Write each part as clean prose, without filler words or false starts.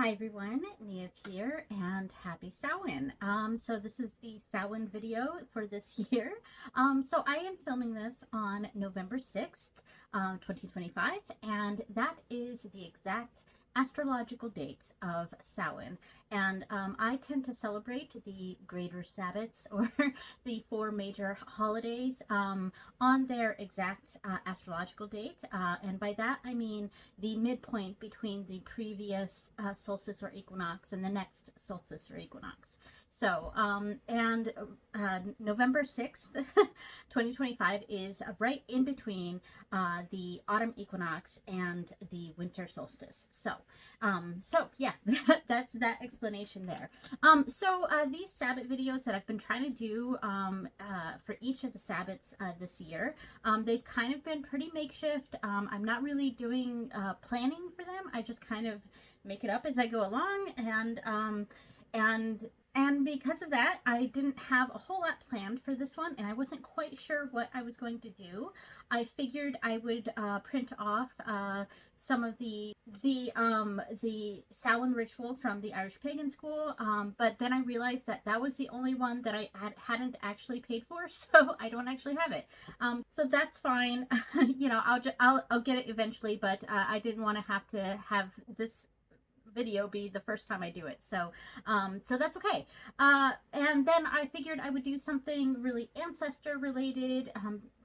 Hi everyone, Nia here, and happy Samhain. So this is the Samhain video for this year. So I am filming this on November 6th, 2025, and that is the exact astrological date of Samhain. And I tend to celebrate the greater Sabbats, or the four major holidays, on their exact astrological date. And by that I mean the midpoint between the previous solstice or equinox and the next solstice or equinox. So, November 6th, 2025 is right in between the autumn equinox and the winter solstice. So yeah, that's that explanation there. These Sabbath videos that I've been trying to do for each of the Sabbats this year, they've kind of been pretty makeshift. I'm not really doing planning for them. I just kind of make it up as I go along, and because of that, I didn't have a whole lot planned for this one, and I wasn't quite sure what I was going to do. I figured I would print off some of the Samhain ritual from the Irish Pagan School, but then I realized that that was the only one that I hadn't actually paid for, so I don't actually have it. So that's fine. You know, I'll get it eventually, but I didn't want to have this video be the first time I do it, so that's okay. And then I figured I would do something really ancestor related,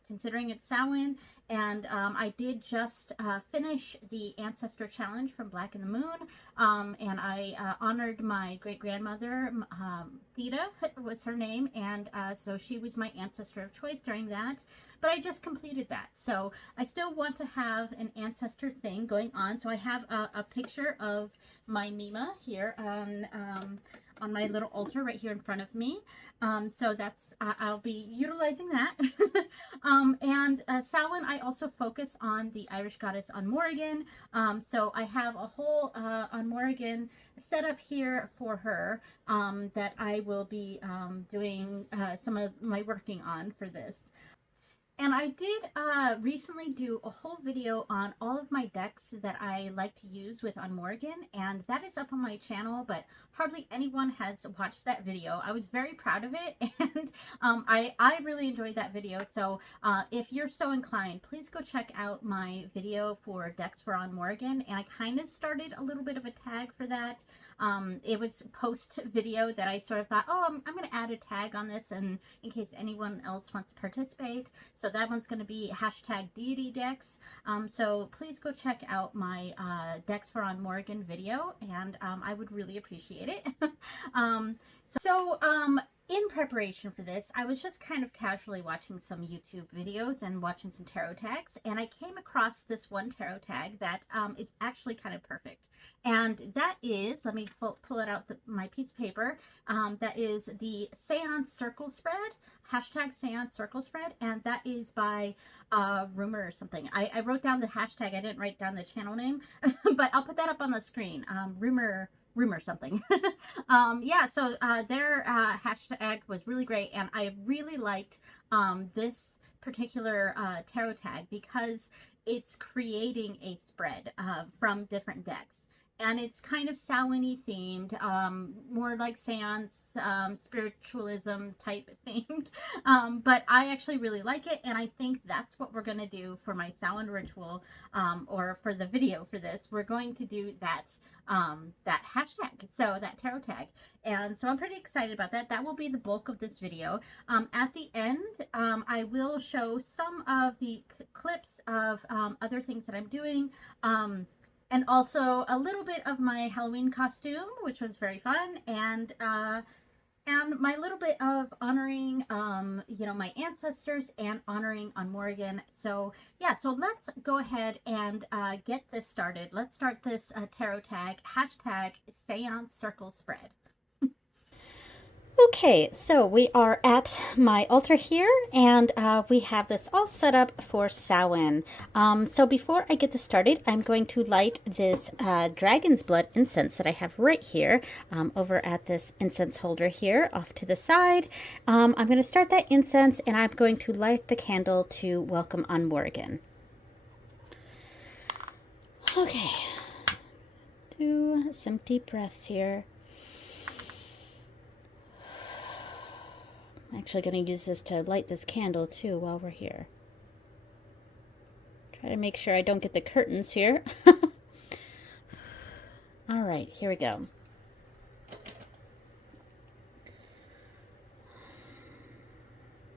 considering it's Samhain, and I did just finish the Ancestor Challenge from Black in the Moon, and I honored my great-grandmother, Theta was her name, and so she was my ancestor of choice during that, but I just completed that, so I still want to have an ancestor thing going on. So I have a picture of my Mima here on my little altar right here in front of me. So that's I'll be utilizing that. Samhain, I also focus on the Irish goddess on Morrigan. So I have a whole on Morrigan set up here for her that I will be doing some of my working on for this. And I did recently do a whole video on all of my decks that I like to use with On Morrigan, and that is up on my channel, but hardly anyone has watched that video. I was very proud of it, and I really enjoyed that video. So if you're so inclined, please go check out my video for decks for On Morrigan. And I kind of started a little bit of a tag for that. It was post video that I sort of thought, oh, I'm going to add a tag on this, and in case anyone else wants to participate. So that one's going to be hashtag deity decks. So please go check out my decks for On Morrigan video, and I would really appreciate it. In preparation for this, I was just kind of casually watching some YouTube videos and watching some tarot tags, and I came across this one tarot tag that is actually kind of perfect. And that is, let me pull it out, my piece of paper, that is the Seance Circle Spread, hashtag Seance Circle Spread, and that is by Rumor or something. I wrote down the hashtag, I didn't write down the channel name, but I'll put that up on the screen. Rumor something. Yeah, so their hashtag was really great, and I really liked this particular tarot tag because it's creating a spread from different decks. And it's kind of Samhain-y themed, more like seance, spiritualism type themed. But I actually really like it, and I think that's what we're going to do for my Samhain ritual, or for the video for this. We're going to do that, that hashtag, so that tarot tag. And so I'm pretty excited about that. That will be the bulk of this video. At the end, I will show some of the clips of other things that I'm doing. And also a little bit of my Halloween costume, which was very fun, and my little bit of honoring, you know, my ancestors and honoring On Morrigan. So yeah, so let's go ahead and get this started. Let's start this tarot tag, hashtag Seance Circle Spread. Okay, so we are at my altar here, and we have this all set up for Samhain. So before I get this started, I'm going to light this dragon's blood incense that I have right here, over at this incense holder here off to the side. I'm going to start that incense, and I'm going to light the candle to welcome On Morrigan. Okay. Do some deep breaths here. I'm actually going to use this to light this candle too while we're here. Try to make sure I don't get the curtains here. All right, here we go.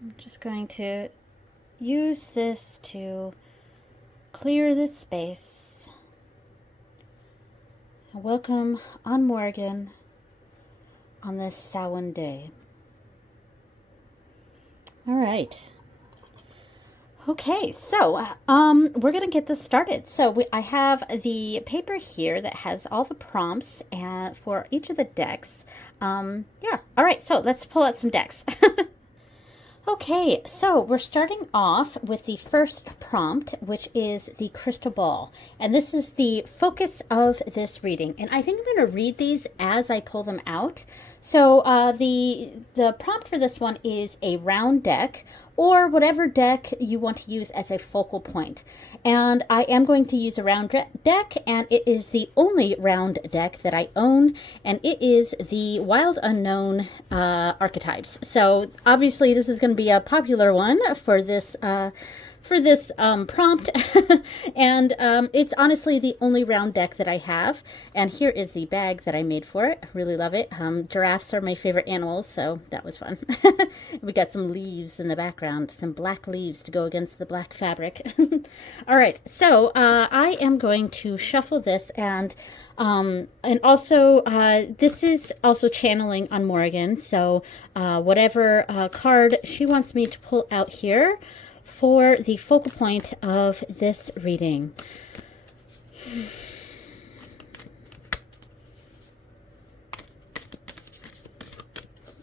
I'm just going to use this to clear this space. And welcome on Morgan on this Samhain day. All right. Okay, so we're going to get this started. So I have the paper here that has all the prompts for each of the decks. Yeah, all right, so let's pull out some decks. Okay, so we're starting off with the first prompt, which is the crystal ball. And this is the focus of this reading. And I think I'm going to read these as I pull them out. So the prompt for this one is a round deck, or whatever deck you want to use as a focal point. And I am going to use a round deck, and it is the only round deck that I own, and it is the Wild Unknown archetypes. So obviously this is going to be a popular one for this prompt. And it's honestly the only round deck that I have. And here is the bag that I made for it. I really love it. Giraffes are my favorite animals, so that was fun. We got some leaves in the background, some black leaves to go against the black fabric. All right, so I am going to shuffle this, and also this is also channeling on Morgan. So whatever card she wants me to pull out here for the focal point of this reading.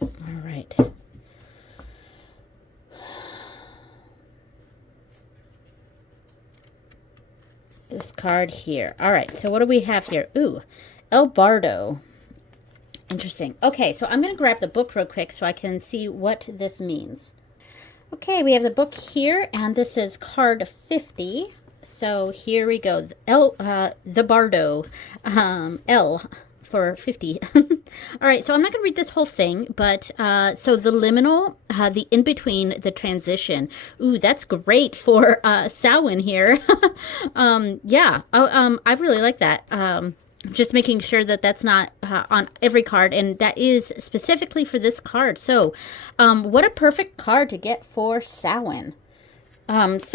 All right. This card here. All right, so what do we have here? Ooh, El Bardo. Interesting. Okay, so I'm going to grab the book real quick so I can see what this means. Okay, we have the book here, and this is card 50. So here we go. The Bardo. L for 50. All right, so I'm not going to read this whole thing, but so the liminal, the in-between, the transition. Ooh, that's great for Samhain here. Yeah, I really like that. Just making sure that that's not on every card, and that is specifically for this card. So what a perfect card to get for Samhain. Let's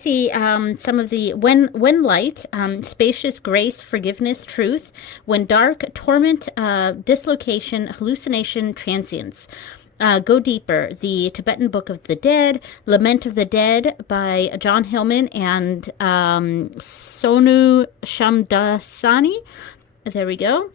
see some of the when light, spacious grace, forgiveness, truth, when dark, torment, dislocation, hallucination, transience. Go Deeper, the Tibetan Book of the Dead, Lament of the Dead by John Hillman and Sonu Shamdasani. There we go.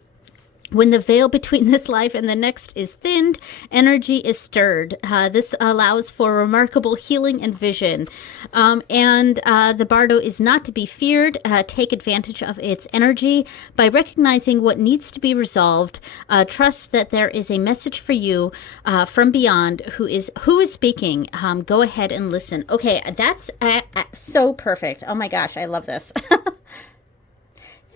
When the veil between this life and the next is thinned, energy is stirred. This allows for remarkable healing and vision. The Bardo is not to be feared. Take advantage of its energy by recognizing what needs to be resolved. Trust that there is a message for you from beyond. Who is speaking? Go ahead and listen. Okay, that's so perfect. Oh my gosh, I love this.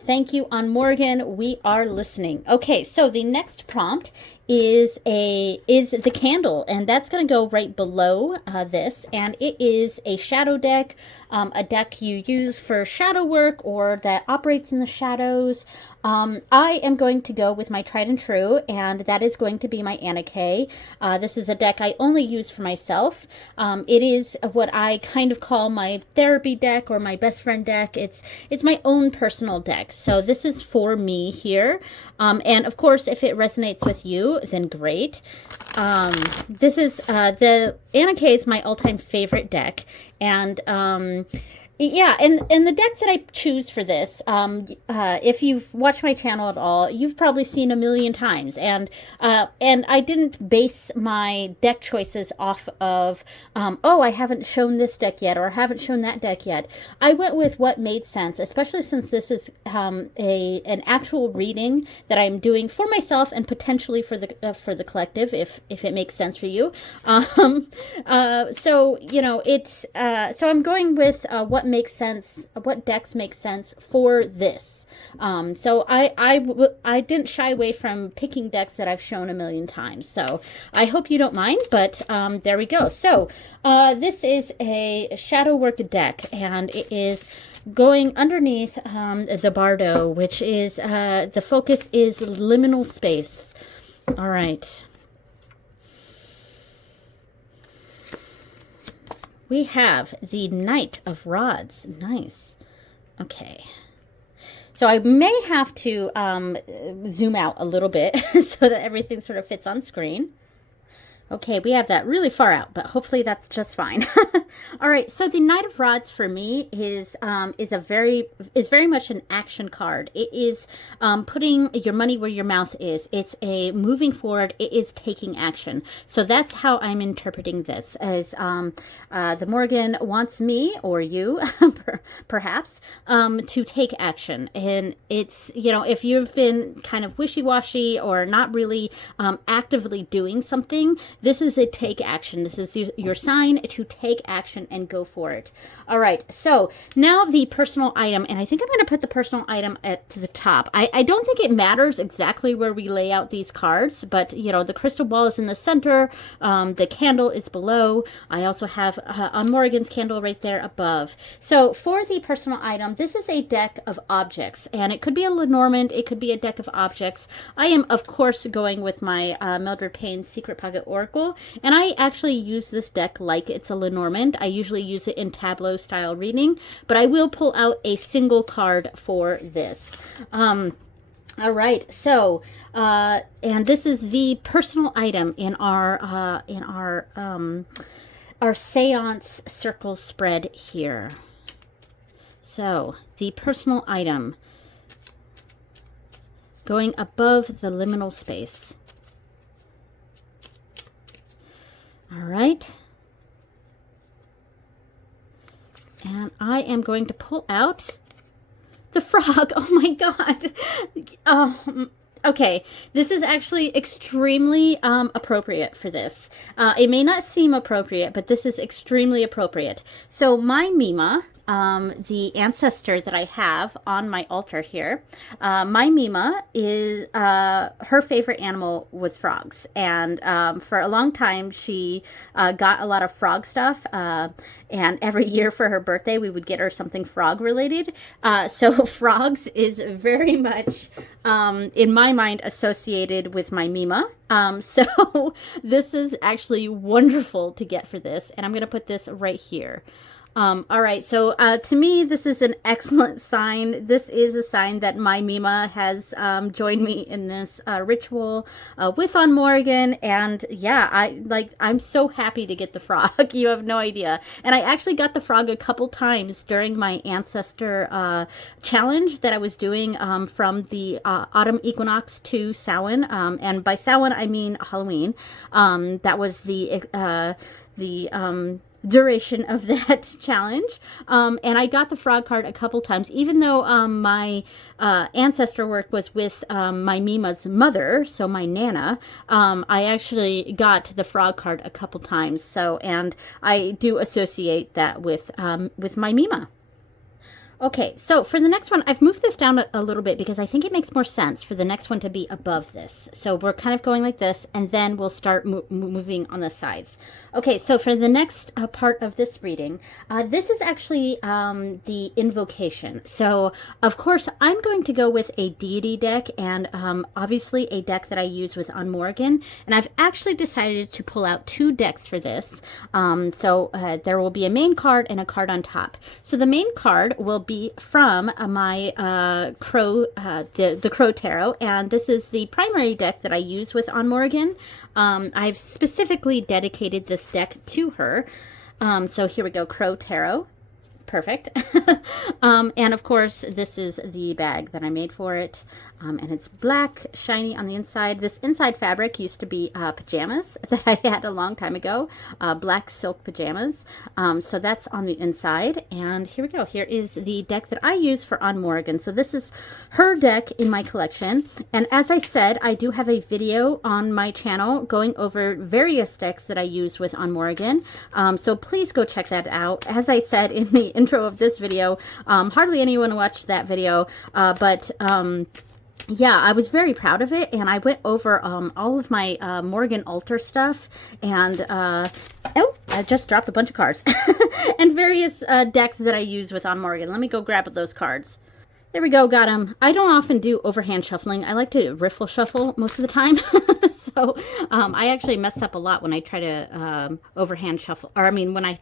Thank you, on Morgan. We are listening. Okay, so the next prompt is the candle, and that's going to go right below this, and it is a shadow deck, a deck you use for shadow work or that operates in the shadows. I am going to go with my tried and true, and that is going to be my Anna Kay. This is a deck I only use for myself. It is what I kind of call my therapy deck or my best friend deck. It's my own personal deck. So this is for me here. And of course, if it resonates with you, then great. This is the Anna Kay is my all-time favorite deck, and yeah, and the decks that I choose for this, if you've watched my channel at all, you've probably seen a million times, and I didn't base my deck choices off of oh, I haven't shown this deck yet, or I haven't shown that deck yet. I went with what made sense, especially since this is an actual reading that I'm doing for myself and potentially for the collective, if it makes sense for you. So you know, it's so I'm going with what makes sense, what decks make sense for this. So I didn't shy away from picking decks that I've shown a million times. So I hope you don't mind, but there we go. So this is a shadow work deck, and it is going underneath the Bardo, which is, the focus is liminal space. All right. We have the Knight of Rods. Nice. Okay. So I may have to zoom out a little bit so that everything sort of fits on screen. Okay, we have that really far out, but hopefully that's just fine. All right, so the Knight of Rods for me is very much an action card. It is putting your money where your mouth is. It's a moving forward. It is taking action. So that's how I'm interpreting this, as the Morgan wants me, or you, perhaps, to take action. And it's, you know, if you've been kind of wishy-washy or not really actively doing something, this is a take action. This is your sign to take action and go for it. All right, so now the personal item, and I think I'm going to put the personal item to the top. I don't think it matters exactly where we lay out these cards, but, you know, the crystal ball is in the center. The candle is below. I also have on Morgan's candle right there above. So for the personal item, this is a deck of objects, and it could be a Lenormand. It could be a deck of objects. I am, of course, going with my Mildred Payne's Secret Pocket Oracle. And I actually use this deck like it's a Lenormand. I usually use it in tableau style reading, but I will pull out a single card for this. All right, so and this is the personal item in our seance circle spread here. So the personal item going above the liminal space. All right. And I am going to pull out the frog. Oh my God. Okay, this is actually extremely appropriate for this. It may not seem appropriate, but this is extremely appropriate. So my Mima, the ancestor that I have on my altar here, my Mima is, her favorite animal was frogs. And for a long time, she got a lot of frog stuff. And every year for her birthday, we would get her something frog related. So frogs is very much, in my mind, associated with my Mima. So this is actually wonderful to get for this. And I'm going to put this right here. All right, so to me, this is an excellent sign. This is a sign that my Mima has joined me in this ritual with on Morgan, and yeah, I'm so happy to get the frog. You have no idea. And I actually got the frog a couple times during my ancestor challenge that I was doing from the autumn equinox to Samhain, and by Samhain I mean Halloween. That was the duration of that challenge, and I got the frog card a couple times, even though my ancestor work was with my Mima's mother, so my Nana. I actually got the frog card a couple times, so, and I do associate that with my Mima. Okay, so for the next one, I've moved this down a little bit because I think it makes more sense for the next one to be above this. So we're kind of going like this, and then we'll start moving on the sides. Okay, so for the next part of this reading, this is actually the invocation. So, of course, I'm going to go with a deity deck, and obviously a deck that I use with on Morgan. And I've actually decided to pull out two decks for this. So there will be a main card and a card on top. So the main card will be from my Crow, the Crow Tarot, and this is the primary deck that I use with on Morgan. I've specifically dedicated this deck to her. So here we go, Crow Tarot. Perfect. And of course, this is the bag that I made for it. And it's black, shiny on the inside. This inside fabric used to be pajamas that I had a long time ago, black silk pajamas. So that's on the inside. And here we go. Here is the deck that I use for on Morgan. So this is her deck in my collection. And as I said, I do have a video on my channel going over various decks that I use with on Morgan. So please go check that out. As I said in the intro of this video. Hardly anyone watched that video, but yeah, I was very proud of it, and I went over all of my Morgan altar stuff, and oh, I just dropped a bunch of cards, and various decks that I use with On Morgan. Let me go grab those cards. There we go, got them. I don't often do overhand shuffling. I like to riffle shuffle most of the time. So I actually mess up a lot when I try to overhand shuffle, or I mean when I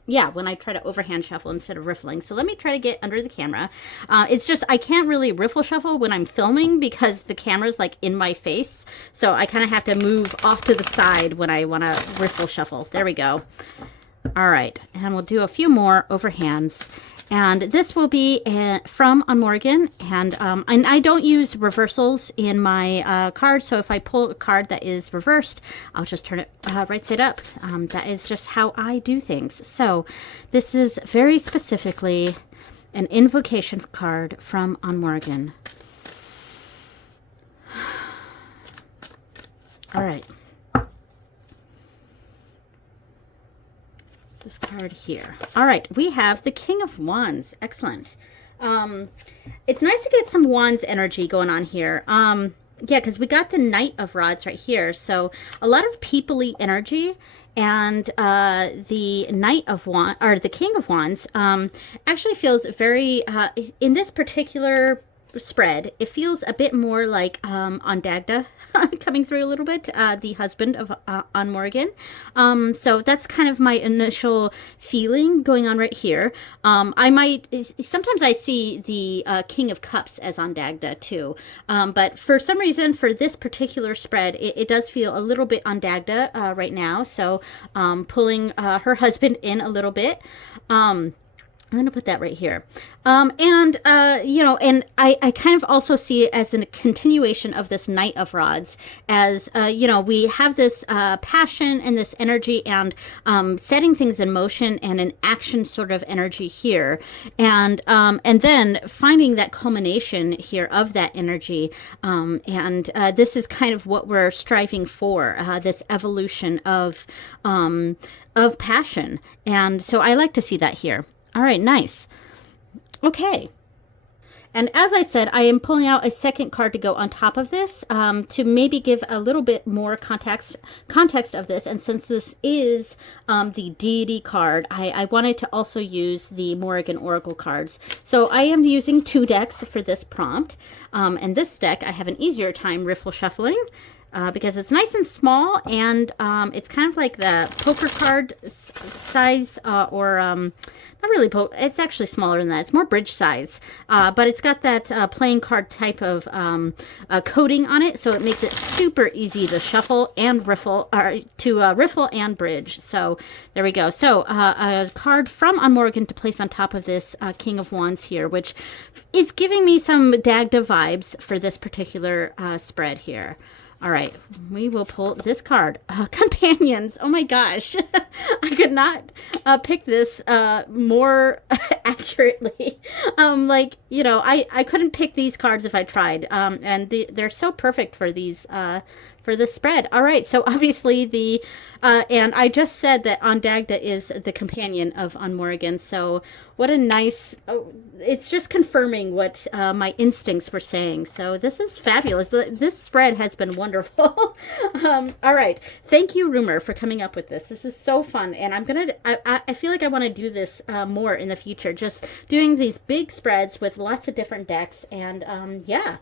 try to overhand shuffle instead of riffling. So let me try to get under the camera. It's just I can't really riffle shuffle when I'm filming because the camera's like in my face. So I kind of have to move off to the side when I want to riffle shuffle. There we go. All right, and we'll do a few more overhands. And this will be from On Morgan, and I don't use reversals in my card, so if I pull a card that is reversed, I'll just turn it right side up. That is just how I do things. So this is very specifically an invocation card from On Morgan. All right. This card here. All right, we have the King of Wands. Excellent. It's nice to get some Wands energy going on here. Yeah, because we got the Knight of Rods right here. So a lot of people-y energy. And the Knight of Wands, or the King of Wands, actually feels very, in this particular spread, it feels a bit more like Ondagda coming through a little bit, the husband of On Morgan. So that's kind of my initial feeling going on right here. Sometimes I see the King of Cups as Ondagda too, but for some reason for this particular spread it does feel a little bit Ondagda right now, so pulling her husband in a little bit. I'm going to put that right here. You know, and I kind of also see it as a continuation of this Knight of Rods, as, you know, we have this passion and this energy and setting things in motion and an action sort of energy here. And then finding that culmination here of that energy. This is kind of what we're striving for, this evolution of passion. And so I like to see that here. All right, nice. Okay. And as I said, I am pulling out a second card to go on top of this to maybe give a little bit more context of this. And since this is the deity card, I wanted to also use the Morgan Oracle cards. So I am using 2 decks for this prompt. And this deck, I have an easier time riffle shuffling. Because it's nice and small, and it's kind of like the poker card size, not really poker. It's actually smaller than that. It's more bridge size, but it's got that playing card type of coating on it, so it makes it super easy to shuffle and riffle, or to riffle and bridge. So there we go. So a card from On Morgan to place on top of this King of Wands here, which is giving me some Dagda vibes for this particular spread here. All right, we will pull this card. Companions. Oh my gosh. I could not pick this more accurately. Like, you know, I couldn't pick these cards if I tried. And they're so perfect for these for the spread. All right, so obviously the and I just said that Ondagda is the companion of On Morgan, so what a nice, it's just confirming what my instincts were saying. So this is fabulous. This spread has been wonderful. All right, thank you, Rumor, for coming up with this. This is so fun, and I feel like I want to do this more in the future, just doing these big spreads with lots of different decks, and yeah.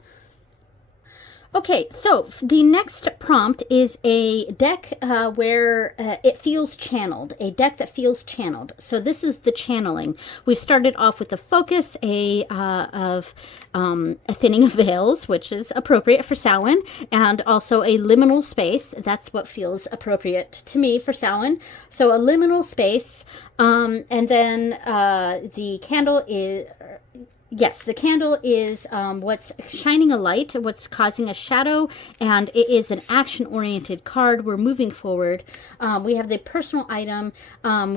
Okay, so the next prompt is a deck where it feels channeled, a deck that feels channeled. So this is the channeling. We've started off with the focus of a thinning of veils, which is appropriate for Samhain, and also a liminal space. That's what feels appropriate to me for Samhain. So a liminal space, and then the candle is... Yes, the candle is what's shining a light, what's causing a shadow, and it is an action-oriented card. We're moving forward. We have the personal item,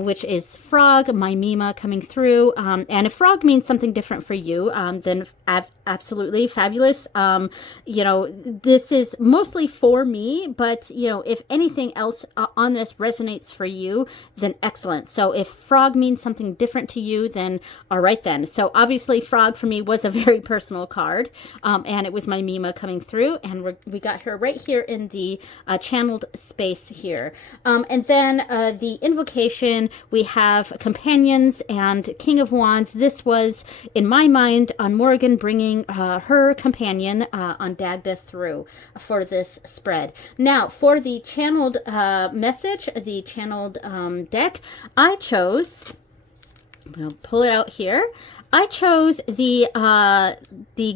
which is frog, my Mima coming through. And if frog means something different for you, then absolutely fabulous. You know, this is mostly for me, but, you know, if anything else on this resonates for you, then excellent. So if frog means something different to you, then all right then. So obviously frog for me was a very personal card, and it was my Mima coming through, and we got her right here in the channeled space here. And then the invocation, we have companions and King of Wands. This was, in my mind, on Morrigan bringing her companion on Dagda through for this spread. Now, for the channeled message, the channeled deck, I chose, we'll pull it out here. I chose the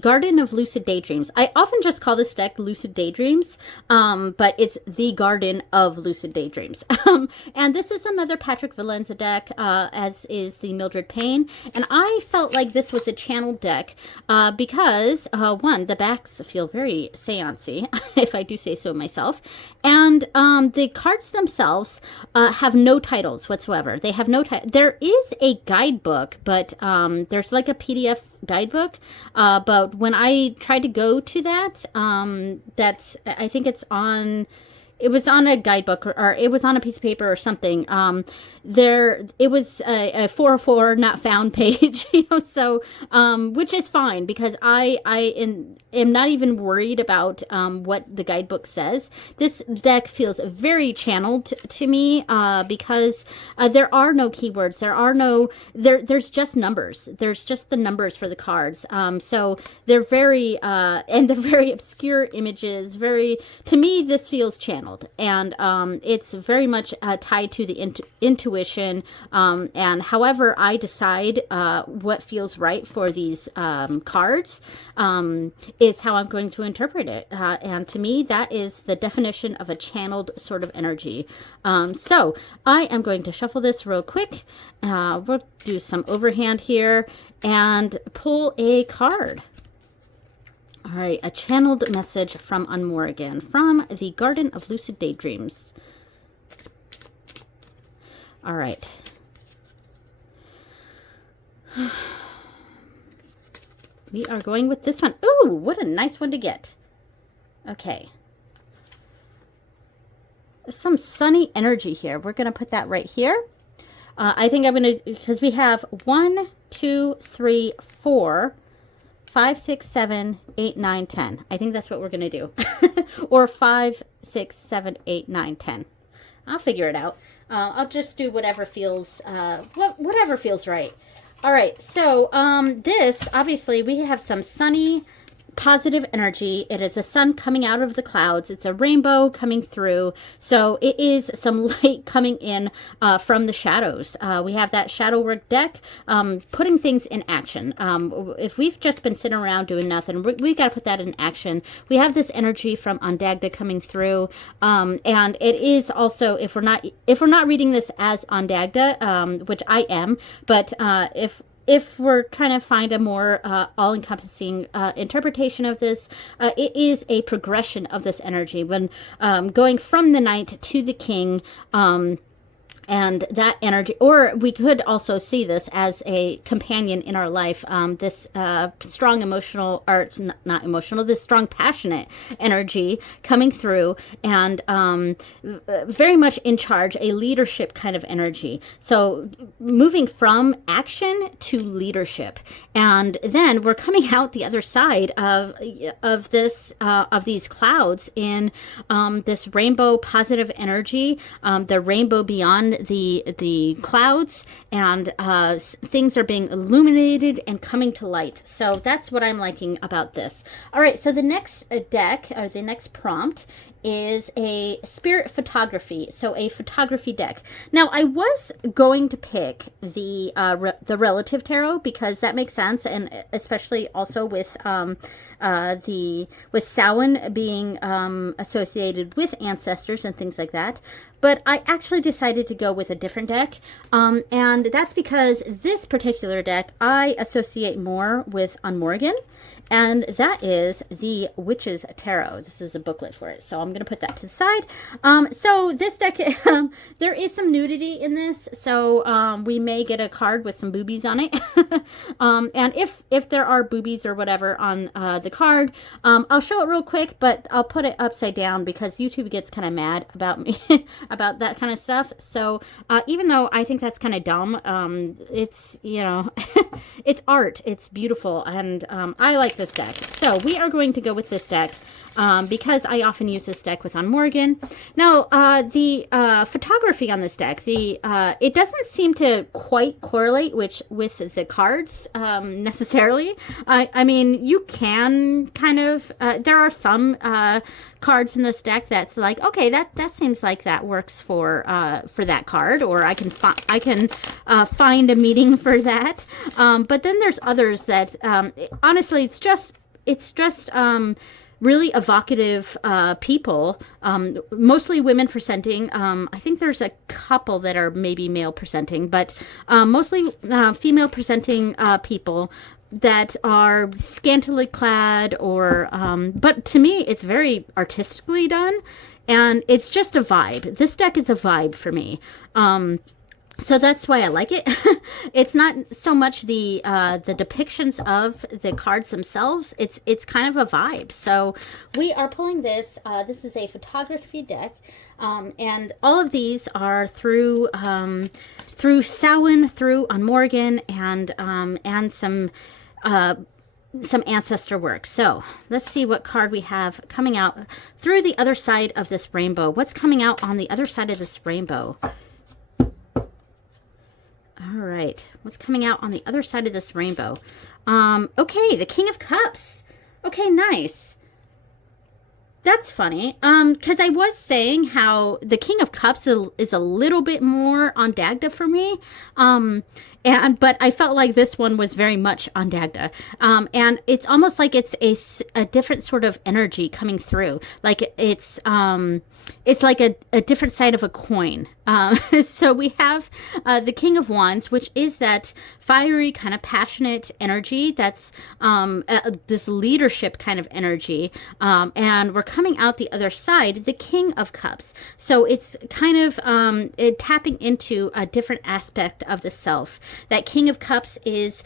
Garden of Lucid Daydreams. I often just call this deck Lucid Daydreams, but it's the Garden of Lucid Daydreams. And this is another Patrick Valenza deck, as is the Mildred Payne. And I felt like this was a channeled deck because, one, the backs feel very seancey, if I do say so myself. And the cards themselves have no titles whatsoever. They have no title. There is a guidebook, but there's like a PDF guidebook, but when I tried to go to that, I think it was on a guidebook, or it was on a piece of paper or something. It was a 404 not found page, you know, so, which is fine because I am not even worried about what the guidebook says. This deck feels very channeled to me because there are no keywords. There's just numbers. There's just the numbers for the cards. So they're very, and they're very obscure images. To me, this feels channeled. And it's very much tied to the intuition, and however I decide what feels right for these cards is how I'm going to interpret it. And to me, that is the definition of a channeled sort of energy. So I am going to shuffle this real quick. We'll do some overhand here and pull a card. All right, a channeled message from Morrigan from the Garden of Lucid Daydreams. All right. We are going with this one. Ooh, what a nice one to get. Okay. Some sunny energy here. We're going to put that right here. I think I'm going to, because we have 1, 2, 3, 4, 5, 6, 7, 8, 9, 10. I think that's what we're going to do. Or 5, 6, 7, 8, 9, 10. I'll figure it out. I'll just do whatever feels right. All right. So this, obviously, we have some sunny, positive energy. It is a sun coming out of the clouds. It's a rainbow coming through. So it is some light coming in from the shadows. We have that shadow work deck, putting things in action. If we've just been sitting around doing nothing, we've got to put that in action. We have this energy from Ondagda coming through. And it is also, if we're not reading this as Ondagda, which I am, but if we're trying to find a more all-encompassing interpretation of this, it is a progression of this energy when going from the knight to the king, and that energy, or we could also see this as a companion in our life, this strong emotional, or not emotional, this strong passionate energy coming through, and very much in charge, a leadership kind of energy. So moving from action to leadership, and then we're coming out the other side of this of these clouds in this rainbow positive energy, the rainbow beyond the clouds, and things are being illuminated and coming to light. So that's what I'm liking about this. All right, so the next deck, or the next prompt, is a spirit photography, so a photography deck. Now, I was going to pick the relative tarot because that makes sense, and especially also with Samhain being associated with ancestors and things like that. But I actually decided to go with a different deck, and that's because this particular deck I associate more with Morgan, and that is the Witch's Tarot. This is a booklet for it, so I'm going to put that to the side. So this deck, there is some nudity in this, so we may get a card with some boobies on it. And if there are boobies or whatever on the card, I'll show it real quick, but I'll put it upside down because YouTube gets kind of mad about me about that kind of stuff. So even though I think that's kind of dumb, it's, you know, it's art, it's beautiful, and I like this deck. So we are going to go with this deck because I often use this deck with Morgan. Now, the photography on this deck, it doesn't seem to quite correlate with the cards necessarily. I mean, you can kind of, there are some cards in this deck that's like, okay, that seems like that works for that card, or I can find a meaning for that. But then there's others that honestly, it's just really evocative people, mostly women presenting. I think there's a couple that are maybe male presenting, but mostly female presenting people that are scantily clad, or but to me it's very artistically done, and it's just a vibe. This deck is a vibe for me. So that's why I like it. It's not so much the depictions of the cards themselves. It's kind of a vibe. So we are pulling this. This is a photography deck, and all of these are through Samhain, through Morgan, and some ancestor work. So let's see what card we have coming out through the other side of this rainbow. What's coming out on the other side of this rainbow? All right, what's coming out on the other side of this rainbow? Okay, the King of Cups. Okay, nice. That's funny. Because I was saying how the King of Cups is a little bit more on Dagda for me. But I felt like this one was very much on Dagda. And it's almost like it's a different sort of energy coming through. Like it's like a different side of a coin. So we have the King of Wands, which is that fiery, kind of passionate energy. That's this leadership kind of energy. And we're coming out the other side, the King of Cups. So it's kind of tapping into a different aspect of the self. That King of Cups is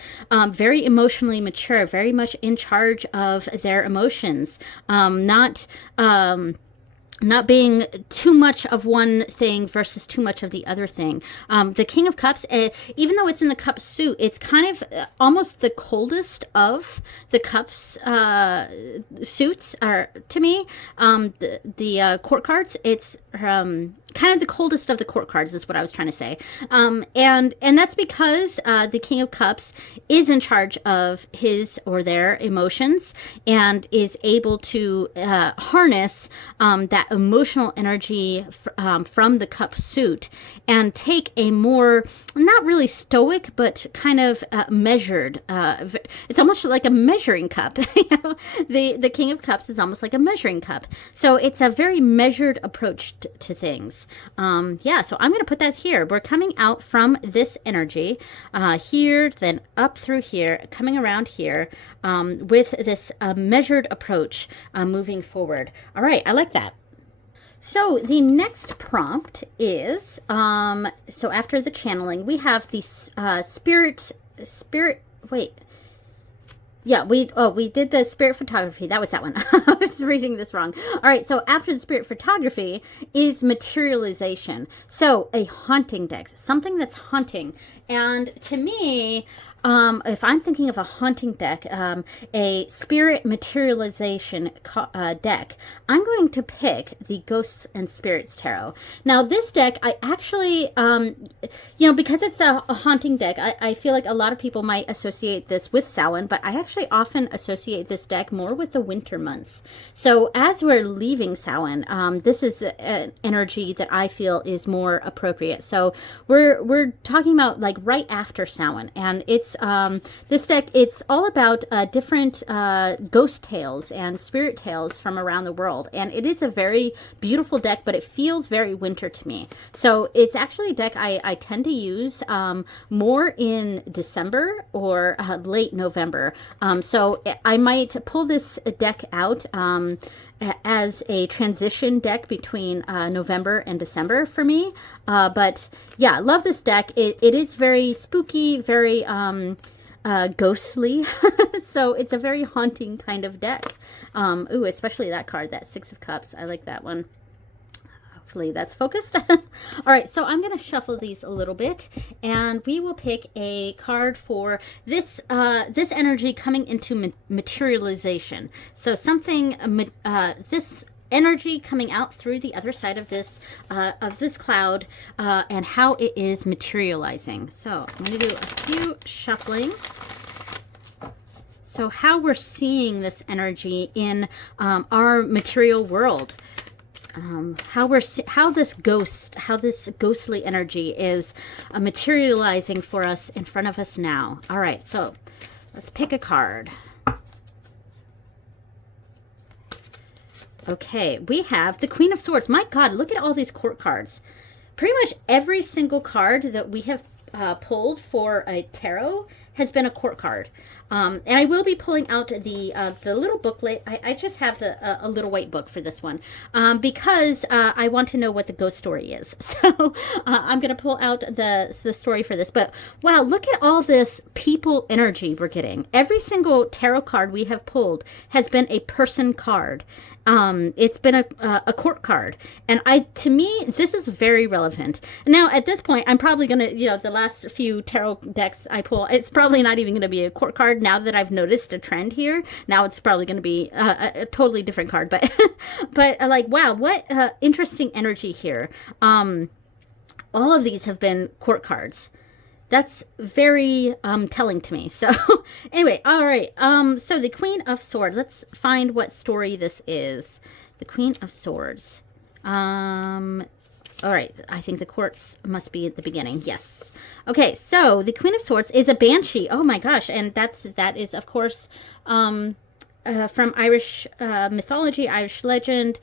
very emotionally mature, very much in charge of their emotions, not being too much of one thing versus too much of the other thing. The King of Cups, even though it's in the cup suit, it's kind of almost the coldest of the cups suits, are to me. The court cards, it's kind of the coldest of the court cards is what I was trying to say. And that's because the King of Cups is in charge of his or their emotions and is able to harness that emotional energy from the cup suit and take a more, not really stoic, but kind of measured. It's almost like a measuring cup. You know? The King of Cups is almost like a measuring cup. So it's a very measured approach to things. Yeah, so I'm going to put that here. We're coming out from this energy here, then up through here, coming around here with this measured approach moving forward. All right, I like that. So the next prompt is, so after the channeling, we have the yeah, we did the spirit photography. That was that one. I was reading this wrong. All right, so after the spirit photography is materialization. So a haunting deck, something that's haunting. And to me, if I'm thinking of a haunting deck, a spirit materialization deck, I'm going to pick the Ghosts and Spirits Tarot. Now, this deck, I actually, because it's a haunting deck, I feel like a lot of people might associate this with Samhain, but I actually often associate this deck more with the winter months. So as we're leaving Samhain, this is an energy that I feel is more appropriate. So we're talking about like right after Samhain, and it's this deck, it's all about different ghost tales and spirit tales from around the world, and it is a very beautiful deck, but it feels very winter to me. So it's actually a deck I tend to use more in December or late November. So I might pull this deck out as a transition deck between November and December for me. But yeah, I love this deck. It is very spooky, very ghostly. So it's a very haunting kind of deck. Ooh, especially that card, that Six of Cups. I like that one. Hopefully that's focused. All right, so I'm going to shuffle these a little bit, and we will pick a card for this this energy coming into materialization. So something, this energy coming out through the other side of this cloud, and how it is materializing. So I'm going to do a few shuffling. So how we're seeing this energy in our material world. How this ghostly energy is materializing for us in front of us now. All right, so let's pick a card. Okay, we have the Queen of Swords. My God, look at all these court cards. Pretty much every single card that we have pulled for a tarot has been a court card. And I will be pulling out the little booklet. I just have a little white book for this one because I want to know what the ghost story is. So I'm going to pull out the story for this. But wow, look at all this people energy we're getting. Every single tarot card we have pulled has been a person card. It's been a court card. And to me, this is very relevant. Now, at this point, I'm probably going to, the last few tarot decks I pull, it's probably not even going to be a court card. Now that I've noticed a trend here, now it's probably going to be a totally different card. But, but like, wow, what interesting energy here. All of these have been court cards. That's very telling to me. So anyway, all right. So the Queen of Swords. Let's find what story this is. The Queen of Swords. All right. I think the courts must be at the beginning. Yes. Okay. So the Queen of Swords is a banshee. Oh my gosh. And that is of course from Irish mythology, Irish legend.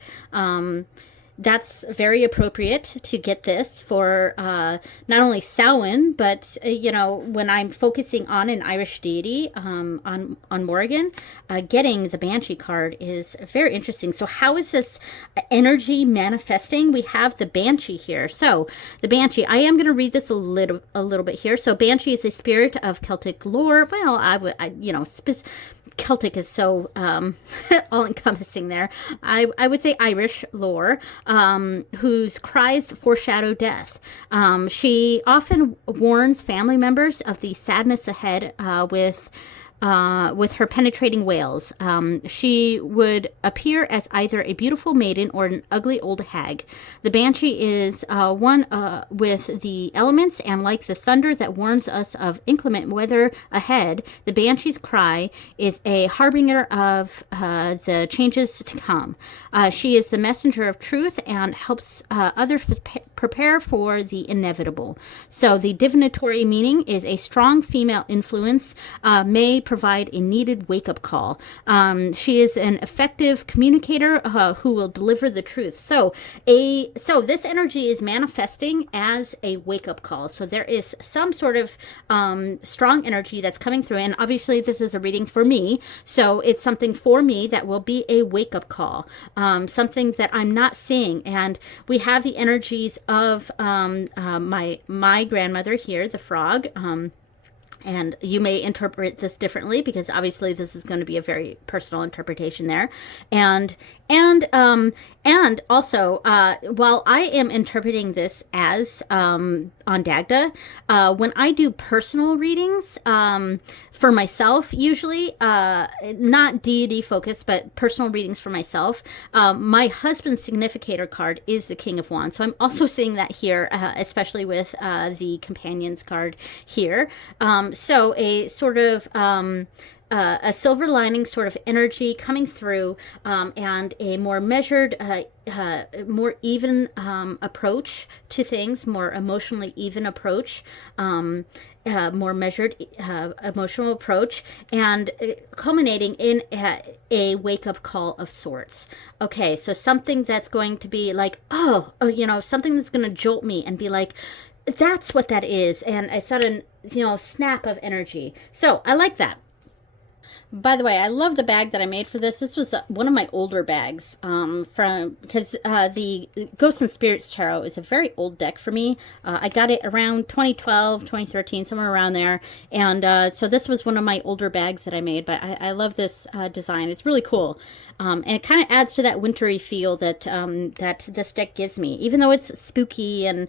That's very appropriate to get this for not only Samhain, but when I'm focusing on an Irish deity on Morrigan, getting the Banshee card is very interesting. So how is this energy manifesting? We have the Banshee here. So the Banshee, I am going to read this a little bit here. So Banshee is a spirit of Celtic lore. Well, Celtic is so all-encompassing there. I would say Irish lore, whose cries foreshadow death. She often warns family members of the sadness ahead with her penetrating wails. She would appear as either a beautiful maiden or an ugly old hag. The Banshee is one with the elements, and like the thunder that warns us of inclement weather ahead, the Banshee's cry is a harbinger of the changes to come. She is the messenger of truth and helps others prepare for the inevitable. So the divinatory meaning is a strong female influence may provide a needed wake-up call. She is an effective communicator who will deliver the truth. So this energy is manifesting as a wake-up call. So there is some sort of strong energy that's coming through, and obviously this is a reading for me, so it's something for me that will be a wake-up call, something that I'm not seeing. And we have the energies of my grandmother here, the frog, And you may interpret this differently because obviously this is going to be a very personal interpretation there. And also, while I am interpreting this as on Dagda, when I do personal readings for myself, usually not deity focused, but personal readings for myself, my husband's significator card is the King of Wands. So I'm also seeing that here, especially with the Companions card here. So a sort of a silver lining sort of energy coming through, and a more measured, more even approach to things, more emotionally even approach, more measured emotional approach, and culminating in a wake-up call of sorts. Okay, so something that's going to be like, oh, something that's going to jolt me and be like, that's what that is, and a sudden, snap of energy. So I like that. By the way, I love the bag that I made for this. This was one of my older bags because the Ghosts and Spirits Tarot is a very old deck for me. I got it around 2012, 2013, somewhere around there. And so this was one of my older bags that I made, but I love this design. It's really cool. And it kind of adds to that wintry feel that that this deck gives me. Even though it's spooky and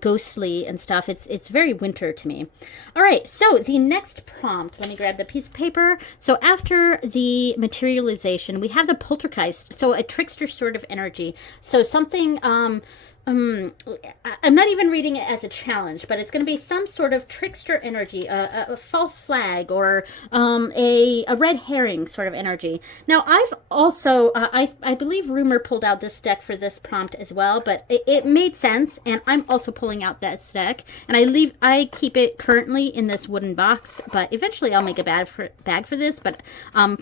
ghostly and stuff, it's very winter to me. All right, so the next prompt, let me grab the piece of paper. So after the materialization, we have the poltergeist, so a trickster sort of energy. So something I'm not even reading it as a challenge, but it's going to be some sort of trickster energy, a false flag, or a red herring sort of energy. Now, I've also, I believe Rumor pulled out this deck for this prompt as well, but it made sense, and I'm also pulling out this deck, and I keep it currently in this wooden box, but eventually I'll make a bag for this, but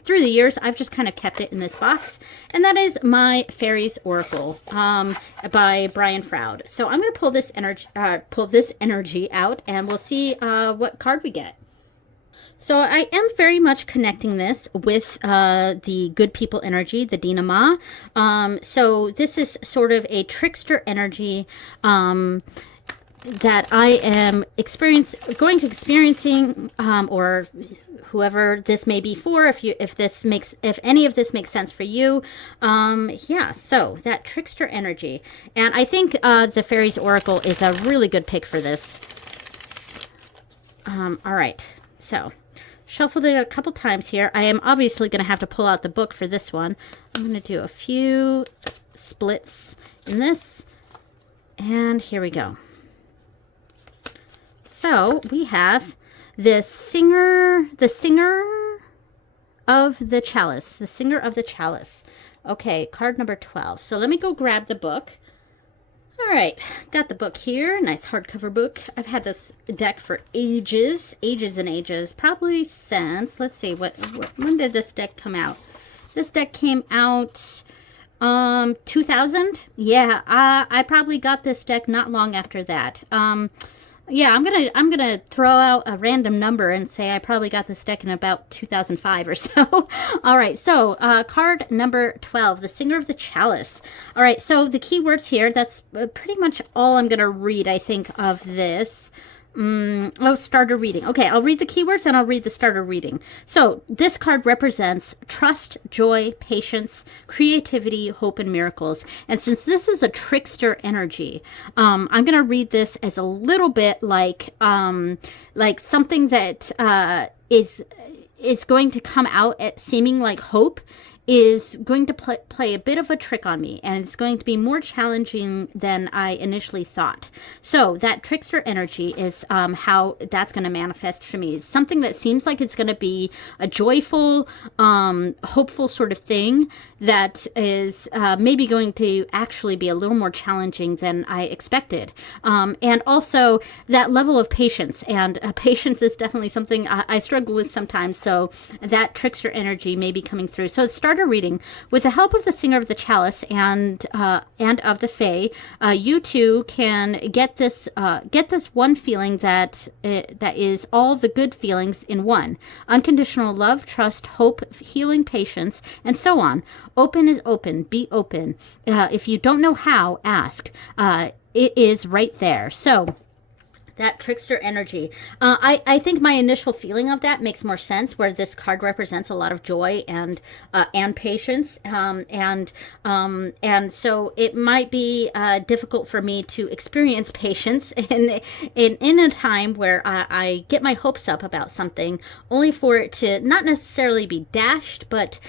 through the years, I've just kind of kept it in this box, and that is my Fairies Oracle by Brian Froud. So I'm going to pull this energy out, and we'll see what card we get. So I am very much connecting this with the good people energy, the Dinama. So this is sort of a trickster energy that I am experiencing, or whoever this may be for, if any of this makes sense for you. Yeah, so that trickster energy. And I think the Fairies Oracle is a really good pick for this. All right, so shuffled it a couple times here. I am obviously going to have to pull out the book for this one. I'm going to do a few splits in this, and here we go. So we have the singer of the chalice. The singer of the chalice. Okay, card number 12. So let me go grab the book. All right, got the book here. Nice hardcover book. I've had this deck for ages and ages. Probably since, let's see, when did this deck come out? This deck came out 2000. Yeah, I probably got this deck not long after that. Yeah, I'm gonna throw out a random number and say I probably got this deck in about 2005 or so. All right, so card number 12, the Singer of the Chalice. All right, so the keywords here, that's pretty much all I'm gonna read, I think, of this. Starter reading. Okay, I'll read the keywords and I'll read the starter reading. So this card represents trust, joy, patience, creativity, hope, and miracles. And since this is a trickster energy, I'm going to read this as a little bit like something that is going to come out at seeming like hope is going to play a bit of a trick on me, and it's going to be more challenging than I initially thought. So that trickster energy is how that's going to manifest for me. It's something that seems like it's going to be a joyful, hopeful sort of thing that is maybe going to actually be a little more challenging than I expected. And also that level of patience, and patience is definitely something I struggle with sometimes, so that trickster energy may be coming through. So it started reading with the help of the Singer of the Chalice and of the Fae. You too can get this one feeling that is all the good feelings in one: unconditional love, trust, hope, healing, patience, and so on. Open is open. Be open. If you don't know how, ask. It is right there. So That trickster energy. I think my initial feeling of that makes more sense, where this card represents a lot of joy and patience, and so it might be difficult for me to experience patience in a time where I get my hopes up about something, only for it to not necessarily be dashed, but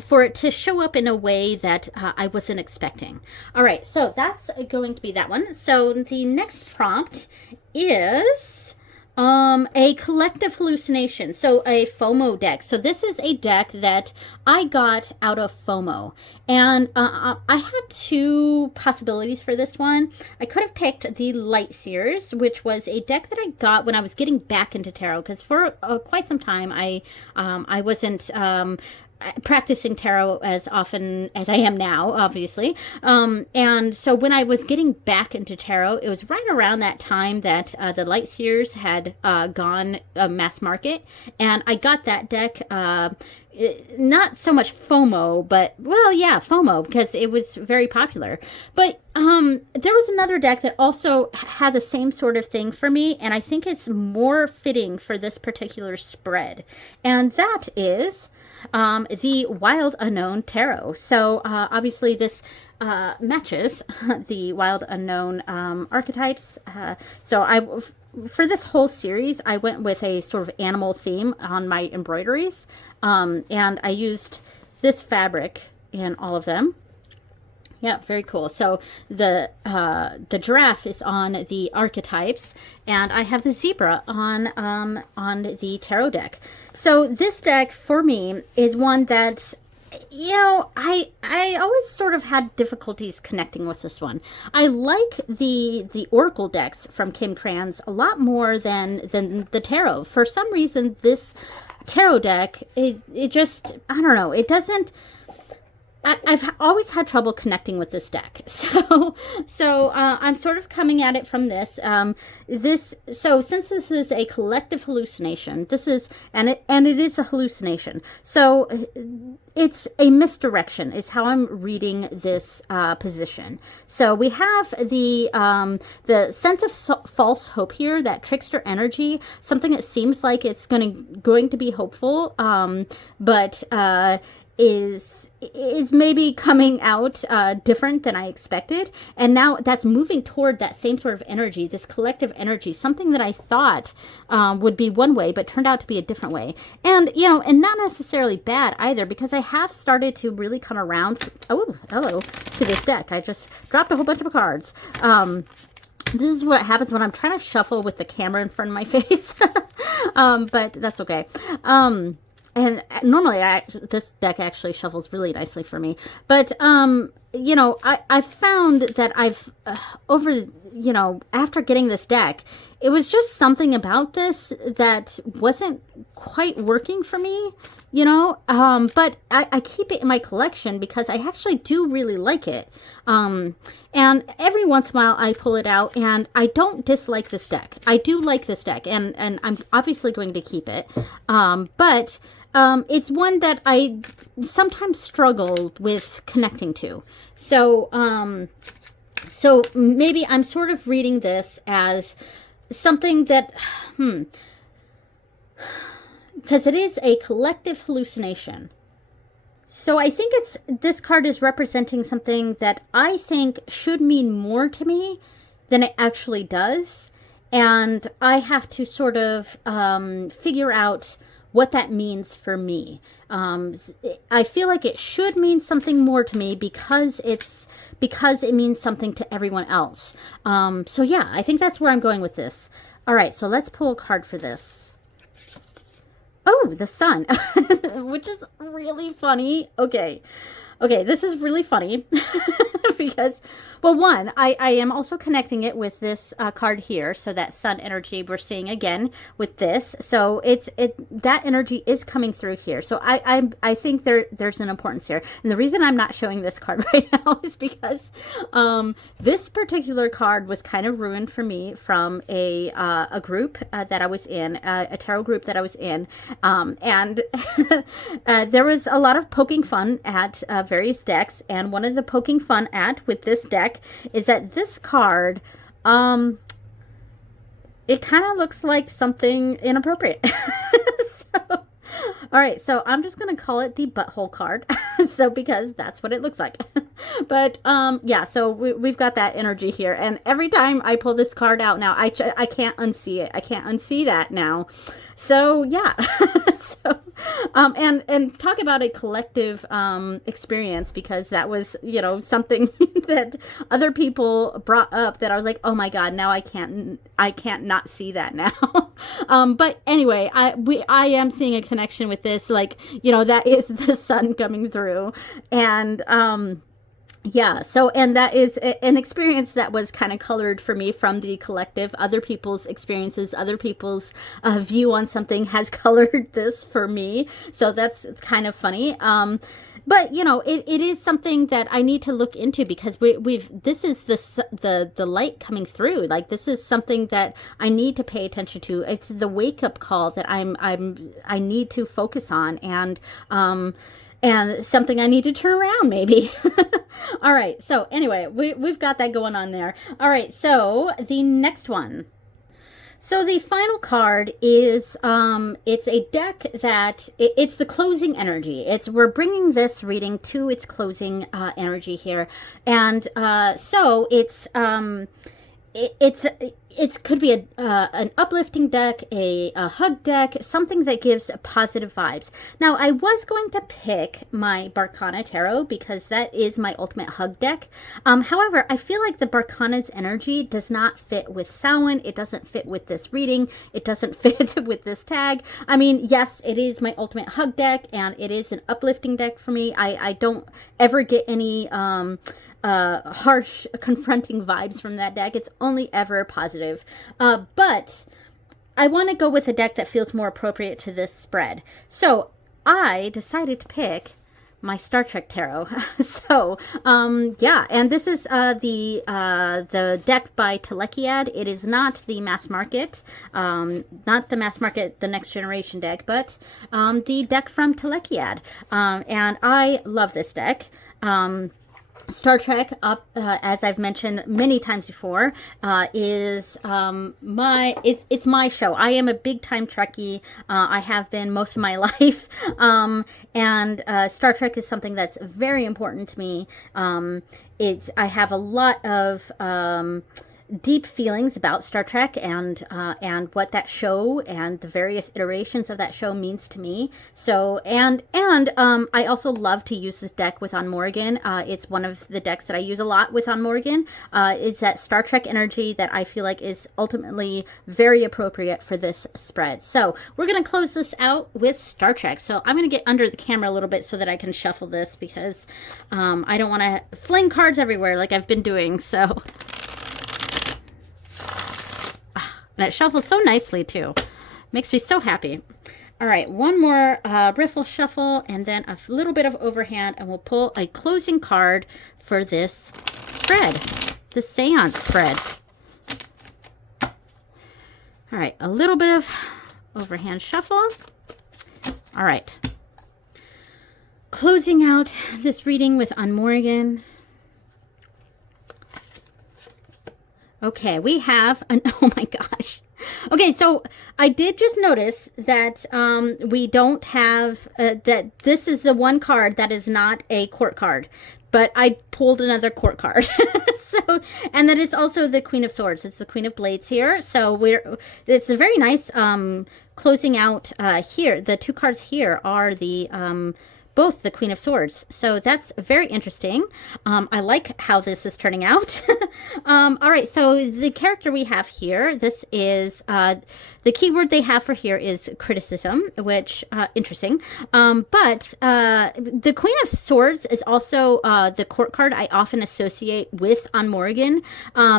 for it to show up in a way that I wasn't expecting. All right, so that's going to be that one. So the next prompt is a collective hallucination. So a FOMO deck. So this is a deck that I got out of FOMO, and I had two possibilities for this one. I could have picked the Light Seers, which was a deck that I got when I was getting back into tarot, because for quite some time I wasn't practicing tarot as often as I am now, obviously. And so when I was getting back into tarot, it was right around that time that the Light Seers had gone mass market, and I got that deck. Not so much FOMO, but, well, yeah, FOMO, because it was very popular. But there was another deck that also had the same sort of thing for me, and I think it's more fitting for this particular spread. And that is the Wild Unknown Tarot. So obviously this matches the Wild Unknown archetypes. So for this whole series, I went with a sort of animal theme on my embroideries, and I used this fabric in all of them. Yeah, very cool. So the giraffe is on the archetypes, and I have the zebra on the tarot deck. So this deck for me is one that, you know, I always sort of had difficulties connecting with this one. I like the Oracle decks from Kim Krans a lot more than the tarot. For some reason, this tarot deck, it just, I don't know, it doesn't. I've always had trouble connecting with this deck, so I'm sort of coming at it from this. So since this is a collective hallucination, this is and it is a hallucination. So it's a misdirection is how I'm reading this position. So we have the sense of false hope here, that trickster energy, something that seems like it's going to be hopeful, but is maybe coming out different than I expected, and now that's moving toward that same sort of energy, this collective energy, something that I thought would be one way but turned out to be a different way. And you know, and not necessarily bad either, because I have started to really come around to this deck. I just dropped a whole bunch of cards. This is what happens when I'm trying to shuffle with the camera in front of my face. But that's okay. And normally this deck actually shuffles really nicely for me. But, you know, I found that I've, after getting this deck, it was just something about this that wasn't quite working for me, you know. But I keep it in my collection because I actually do really like it. And every once in a while I pull it out, and I don't dislike this deck. I do like this deck, and I'm obviously going to keep it. But it's one that I sometimes struggle with connecting to. So, so maybe I'm sort of reading this as something that, because it is a collective hallucination. So I think this card is representing something that I think should mean more to me than it actually does. And I have to sort of figure out what that means for me. I feel like it should mean something more to me because it means something to everyone else. So yeah, I think that's where I'm going with this. All right, so let's pull a card for this. Oh, the sun, which is really funny. Okay, this is really funny because, well, one, I am also connecting it with this card here. So that sun energy we're seeing again with this. So that energy is coming through here. So I think there's an importance here. And the reason I'm not showing this card right now is because this particular card was kind of ruined for me from a group that I was in, a tarot group that I was in. And there was a lot of poking fun at various decks, and one of the poking fun at with this deck is that this card it kind of looks like something inappropriate. So, all right, so I'm just gonna call it the butthole card. So because that's what it looks like. But yeah, so we've got that energy here, and every time I pull this card out now, I can't unsee it. I can't unsee that now. So yeah. So and talk about a collective experience, because that was, you know, something that other people brought up that I was like, oh my god, now I can't not see that now. But anyway, I am seeing a connection with this, like, you know, that is the sun coming through. And yeah, so, and that is an experience that was kind of colored for me from the collective. Other people's experiences, other people's view on something has colored this for me. So that's kind of funny. But you know, it is something that I need to look into, because this is the light coming through. Like, this is something that I need to pay attention to. It's the wake up call that I need to focus on, and something I need to turn around, maybe. All right, so anyway, we've got that going on there. All right, so the next one. So the final card is, it's a deck that, it's the closing energy. We're bringing this reading to its closing energy here. And so it's could be an uplifting deck, a hug deck, something that gives positive vibes. Now, I was going to pick my Barkana Tarot because that is my ultimate hug deck. However, I feel like the Barkana's energy does not fit with Samhain. It doesn't fit with this reading. It doesn't fit with this tag. I mean, yes, it is my ultimate hug deck, and it is an uplifting deck for me. I don't ever get any harsh, confronting vibes from that deck. It's only ever positive. But I want to go with a deck that feels more appropriate to this spread. So I decided to pick my Star Trek Tarot. So, yeah, and this is the deck by Telekiad. It is not the mass market, the Next Generation deck, but the deck from Telekiad. And I love this deck. Star Trek, as I've mentioned many times before, is it's my show. I am a big time Trekkie. I have been most of my life, and Star Trek is something that's very important to me. I have a lot of deep feelings about Star Trek and what that show and the various iterations of that show means to me. So and I also love to use this deck with On Morgan. It's one of the decks that I use a lot with On Morgan. It's that Star Trek energy that I feel like is ultimately very appropriate for this spread. So we're gonna close this out with Star Trek. So I'm gonna get under the camera a little bit so that I can shuffle this, because I don't want to fling cards everywhere like I've been doing. So. And it shuffles so nicely, too. Makes me so happy. All right, one more riffle shuffle, and then a little bit of overhand, and we'll pull a closing card for this spread, the seance spread. All right, a little bit of overhand shuffle. All right. Closing out this reading with On Morgan. Okay, we have an, oh my gosh. Okay, so I did just notice that we don't have, that this is the one card that is not a court card, but I pulled another court card. So, and then it's also the Queen of Swords. It's the Queen of Blades here. So it's a very nice closing out here. The two cards here are the both the Queen of Swords. So that's very interesting. I like how this is turning out. All right, so the character we have here, this is, the keyword they have for here is criticism, which, interesting. But the Queen of Swords is also the court card I often associate with On Morgan.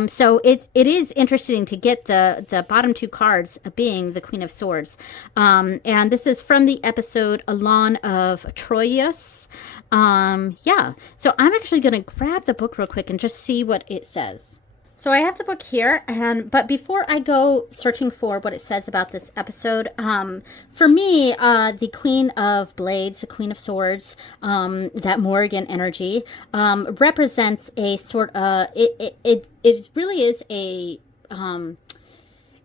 So it is interesting to get the bottom two cards being the Queen of Swords. And this is from the episode Elan of Troyes. Yeah, so I'm actually going to grab the book real quick and just see what it says. So I have the book here, but before I go searching for what it says about this episode, for me, the Queen of Blades, the Queen of Swords, that Morgan energy, represents a sort of, it really is a,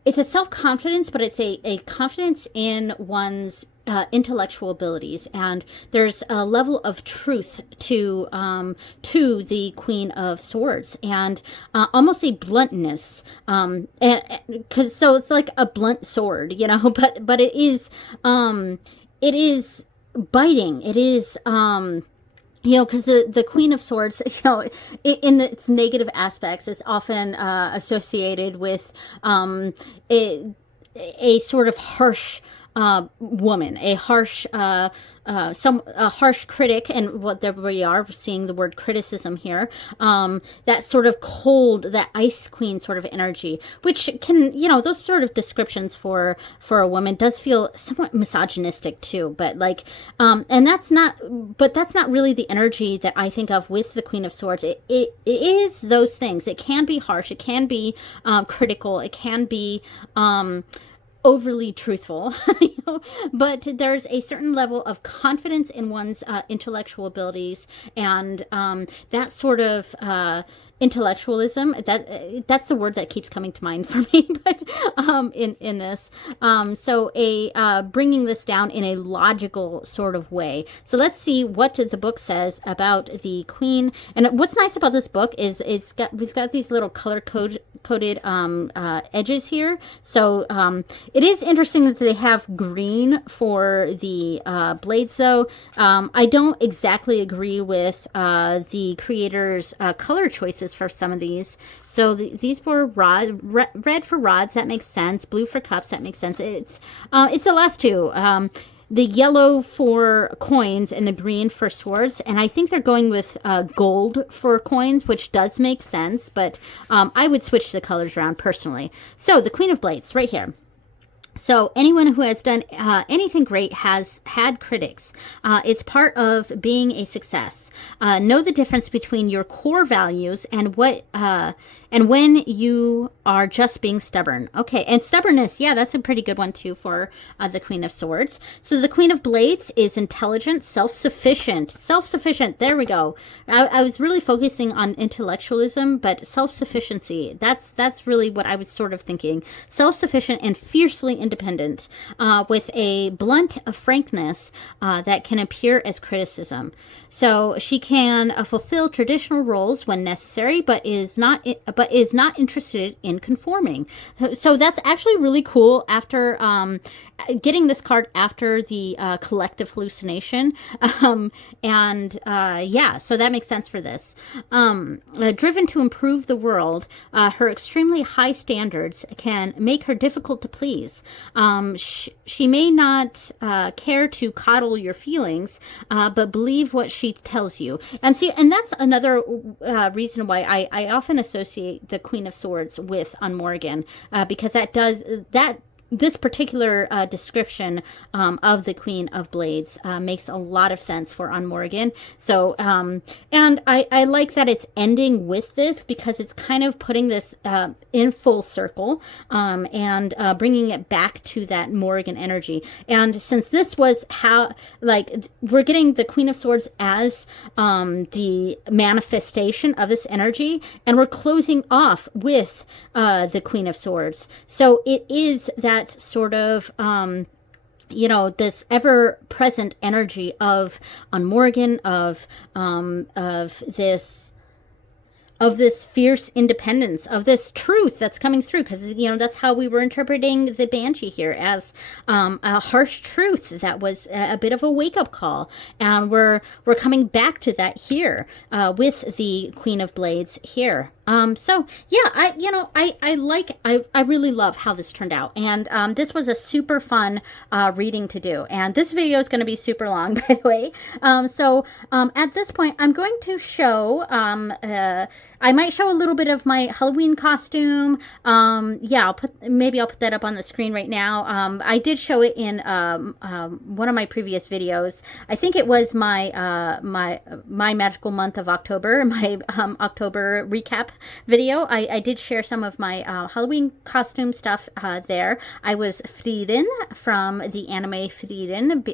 it's a self-confidence, but it's a confidence in one's intellectual abilities, and there's a level of truth to the Queen of Swords, and almost a bluntness, because so it's like a blunt sword, you know, but it is biting. It is you know, because the Queen of Swords, you know, in its negative aspects, is often associated with a sort of harsh woman, a harsh a harsh critic, and what there we are seeing the word criticism here. That sort of cold, that ice queen sort of energy, which can, you know, those sort of descriptions for a woman does feel somewhat misogynistic too. But like, and that's not really the energy that I think of with the Queen of Swords. It is those things. It can be harsh. It can be critical. It can be overly truthful, you know, but there's a certain level of confidence in one's intellectual abilities, and that sort of intellectualism, that's a word that keeps coming to mind for me, but in this, so bringing this down in a logical sort of way. So let's see what the book says about the Queen. And what's nice about this book is we've got these little color coded edges here. So it is interesting that they have green for the blades, though. I don't exactly agree with the creator's color choices for some of these. So these were red for rods, that makes sense. Blue for cups, that makes sense. It's the last two. The yellow for coins and the green for swords. And I think they're going with gold for coins, which does make sense. But I would switch the colors around personally. So the Queen of Blades right here. So anyone who has done anything great has had critics. It's part of being a success. Know the difference between your core values and when you are just being stubborn. Okay, and stubbornness, yeah, that's a pretty good one too for the Queen of Swords. So the Queen of Blades is intelligent, self-sufficient. Self-sufficient, there we go. I was really focusing on intellectualism, but self-sufficiency, that's really what I was sort of thinking. Self-sufficient and fiercely independent, with a blunt frankness that can appear as criticism. So she can fulfill traditional roles when necessary, but is not interested in conforming. So that's actually really cool. After getting this card after the collective hallucination, yeah, so that makes sense for this. Driven to improve the world, her extremely high standards can make her difficult to please. She may not care to coddle your feelings, but believe what she tells you. And see, and that's another reason why I often associate the Queen of Swords with Unmorgan, because this particular description of the Queen of Blades makes a lot of sense for Unmorgan. So, and I like that it's ending with this, because it's kind of putting this in full circle, and bringing it back to that Morgan energy. And since this was how, like, we're getting the Queen of Swords as the manifestation of this energy, and we're closing off with the Queen of Swords. So it is that sort of you know, this ever-present energy of Unmorgan, of this fierce independence, of this truth that's coming through, because, you know, that's how we were interpreting the Banshee here, as a harsh truth that was a bit of a wake-up call, and we're coming back to that here with the Queen of Blades here. So yeah, I really love how this turned out, and this was a super fun reading to do, and this video is going to be super long, by the way. So at this point, I'm going to show I might show a little bit of my Halloween costume. Yeah, maybe I'll put that up on the screen right now. I did show it in one of my previous videos. I think it was my my magical month of October, my October recap video. I did share some of my Halloween costume stuff there. I was Frieden from the anime Frieden,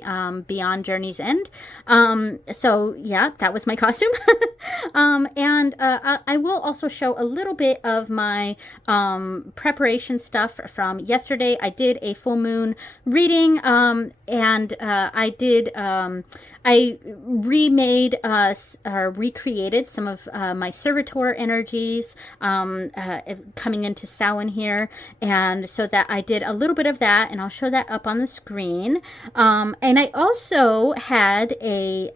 Beyond Journey's End. So yeah, that was my costume. And I will also show a little bit of my preparation stuff from yesterday. I did a full moon reading, and I remade or recreated some of my servitor energies coming into Samhain here, and so that I did a little bit of that, and I'll show that up on the screen. And I also had a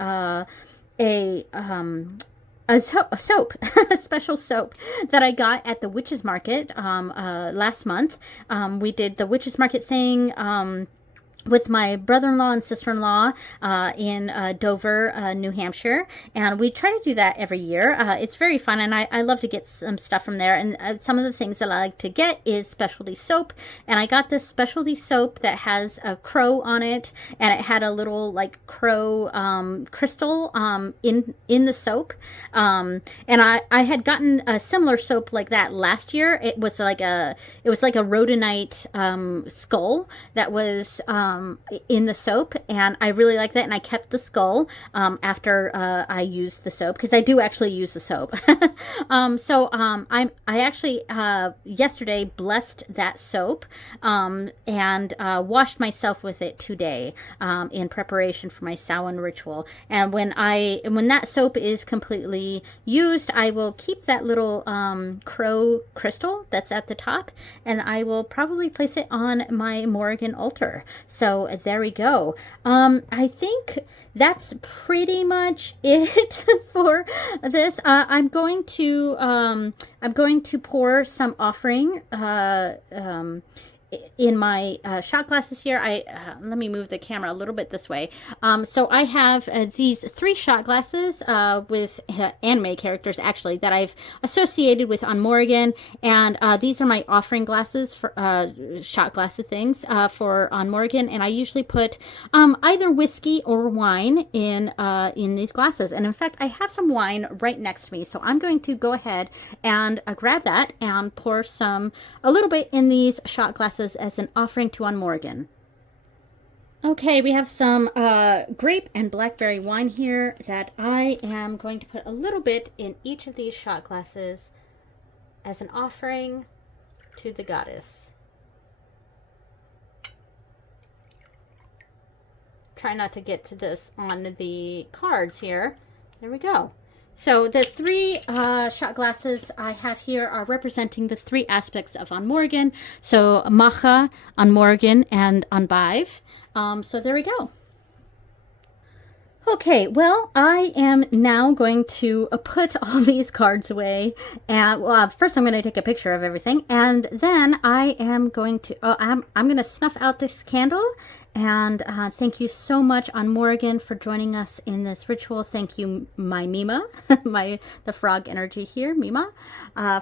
soap, a special soap that I got at the Witches Market last month. We did the Witches Market thing with my brother-in-law and sister-in-law in Dover, New Hampshire, and we try to do that every year. It's very fun, and I love to get some stuff from there, and some of the things that I like to get is specialty soap, and I got this specialty soap that has a crow on it, and it had a little like crow crystal in the soap, and I had gotten a similar soap like that last year. It was like a rhodonite skull that was in the soap, and I really like that, and I kept the skull after I used the soap, because I do actually use the soap. I actually yesterday blessed that soap and washed myself with it today in preparation for my Samhain ritual. And when that soap is completely used, I will keep that little crow crystal that's at the top, and I will probably place it on my Morrigan altar. So there we go. I think that's pretty much it for this. I'm going to pour some offering in my shot glasses here. Let me move the camera a little bit this way. So I have these 3 shot glasses with anime characters, actually, that I've associated with on Morrigan, and these are my offering glasses for shot glasses things for on Morrigan, and I usually put either whiskey or wine in these glasses. And in fact, I have some wine right next to me, so I'm going to go ahead and grab that and pour a little bit in these shot glasses as an offering to on Morrigan. Okay, we have some grape and blackberry wine here that I am going to put a little bit in each of these shot glasses as an offering to the goddess. Try not to get to this on the cards here. There we go. So the 3 shot glasses I have here are representing the 3 aspects of on Morrigan. So Macha, on Morrigan, and on Bive. So there we go. Okay, well, I am now going to put all these cards away. And first I'm going to take a picture of everything, and then I am going to I'm going to snuff out this candle. And thank you so much on Morrigan for joining us in this ritual. Thank you, my Mima, the frog energy here, Mima,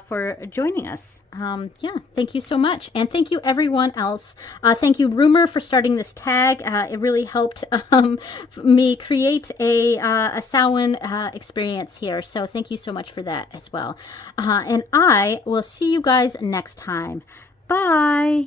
for joining us. Yeah, thank you so much. And thank you everyone else. Thank you, Rumor, for starting this tag. It really helped me create a Samhain experience here. So thank you so much for that as well. And I will see you guys next time. Bye.